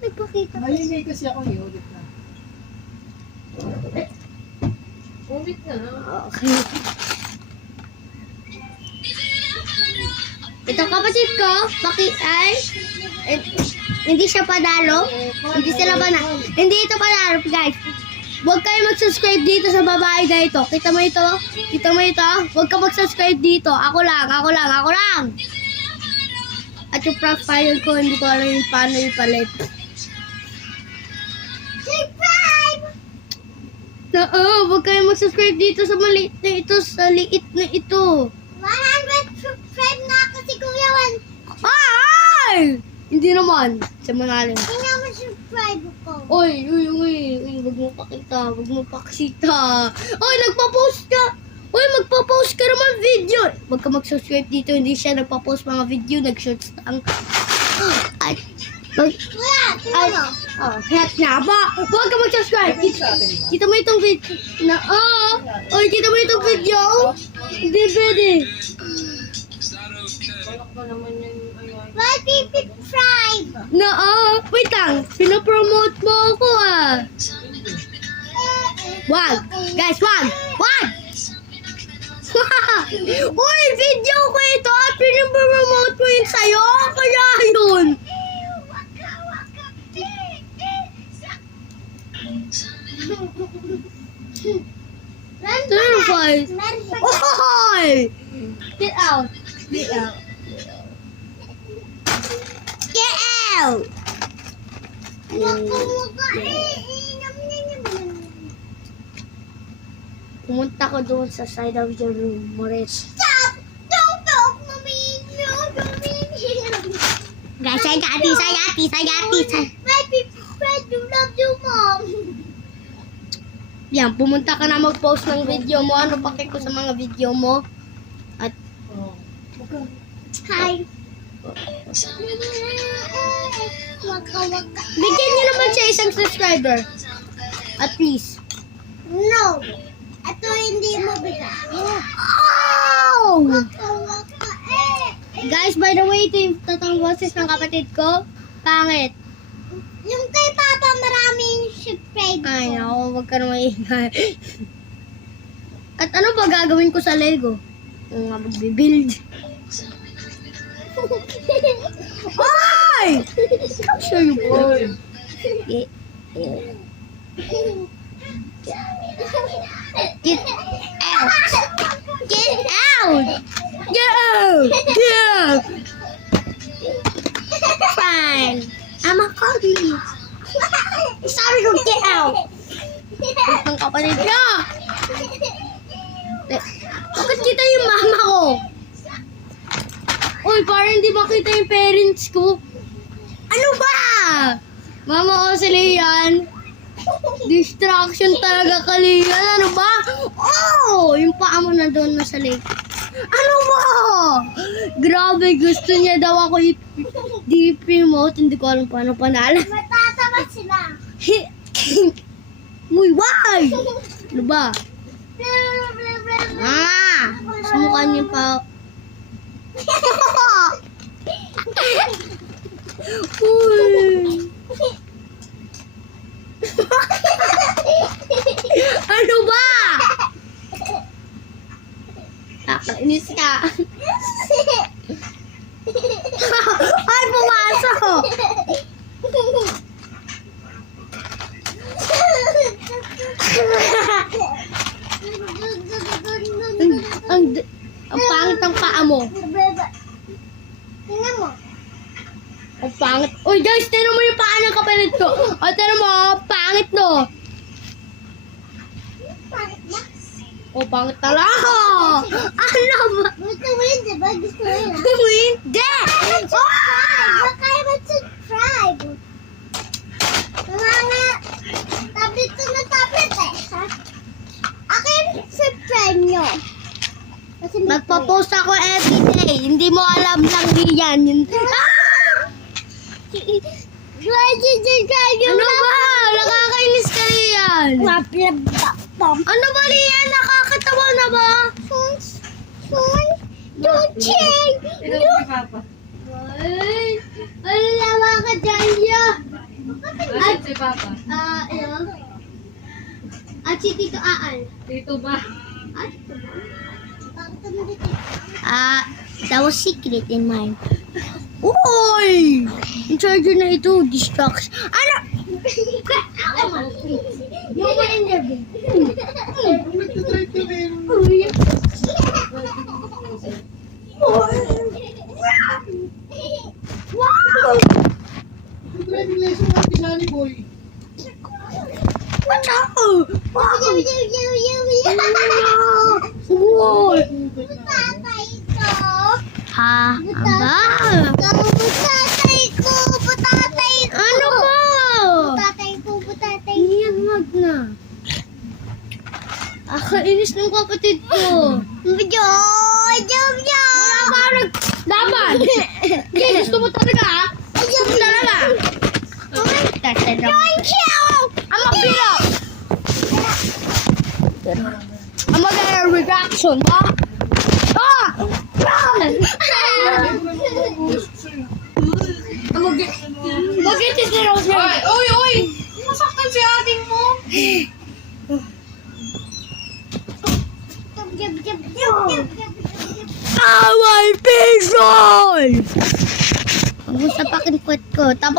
nagpakita? Maingay kasi ako eh, ulit na. Ulit na. Okay. Ito kapatid ko, hindi siya panalo. Hindi ito panalo, guys. Huwag kayo mag-subscribe dito sa babae na ito. Kita mo ito? Huwag ka mag-subscribe dito. Ako lang. At yung profile ko, hindi ko alam yung paano ipalit. Subscribe! Huwag kayo mag-subscribe dito sa maliit na ito, sa liit na ito. 100 subscribe na ako si Kuya Juan. Ay! Hindi naman. Sa manalim. Hindi naman subscribe ko. Uy, wag mo pakita. Uy, nagpa-post ka. Uy, magpa-post ka naman video. Wag ka mag-subscribe dito. Hindi siya nagpa-post mga video. Nag-shorts lang. At, heck na ba? Huwag ka mag-subscribe. Kita mo itong video. Kita mo itong video. Hindi pwede. Balak ba naman yan? Subscribe! Wait lang. Pinapromote mo ako Wag! Guys, wag! Uy, video ko ito at pinapromote ko yun sa'yo. Kaya yun. Terrified. Oy! Get out. Pumunta ko doon sa side of your room, Moritz. Stop! Don't talk, mommy! No, don't Guys, I got this. My people friend, you love you, mom. Yan, pumunta ka na mag-post ng video mo. Ano pake ko sa mga video mo? At, hi. Bigyan niyo naman siya isang subscriber. At least. No. Ito hindi mo bigyan. Oh! Guys, by the way, ito yung tatang boses ng kapatid ko. Pangit. Yung kay Papa maraming subscribe ko. Ay, naku, wag ka na maingay. At ano ba gagawin ko sa Lego? Yung nga magbibuild. Ay! Siya yung boy. Get out! Fine. I'm a cuddly. Sabi ko, get out! Ang kapatid ka! Bakit kita yung mama ko? Uy, parang hindi makita yung parents ko. Ano ba? Mama ko si Lian. Distraction talaga ka, Lian. Ano ba? Oh! Yung paa mo na doon na sa lake. Ano ba? Grabe, gusto niya daw ako i-promote. Hindi ko alam paano panalo. Matatawa sila. Uy, why? Ano ba? Sumukha niyo pa. Uy. Ano ba? Nakainis ka. Ay, pumasok. Ang pangit ng paa mo. Tingnan mo. Ang pangit. Uy guys, tingnan mo yung paa ng kapatid ko. O, tingnan mo, pangit no. Pangit na? O, pangit talaga. Ano ba? Gusto mo yun, diba? Gusto mo yun. Hindi! Huwag kayo mag-subscribe. Mga tablet ko na tablet eh. Akin, subscribe nyo. Magpo-post ako everyday. Hindi mo alam lang yan. Ano ba? Nakakainis ka yan. Ano ba yan? Nakakatawa na ba? Don't change. Ito si Papa. Ay, ano naman ka dyan yan? si Papa? Ano? At si Tito Aan. Dito ba? That was secret in mine. Uy! Yung charger na ito, distraction. Ano? Yung ma-interview. Nagtitry kami. Wow! Nagtitry lesson ng Pinani Boy. Watch out! Wow! Wow! Tatay Ha? Aba? Butatay ko! Ano ko? Butatay ko! Iyan, wag na. Kainis ng kapatid ko. Wala ba ako naglaban? Okay, gusto mo talaga ha? Gusto mo talaga? I'm a beat up. I'm a get a reaction, ha? Ah! Bakit is nila ako Oy! Oy! Oy! Masaktan si ating mo! my pixel! Ang gusto pa kinput ko. Tapos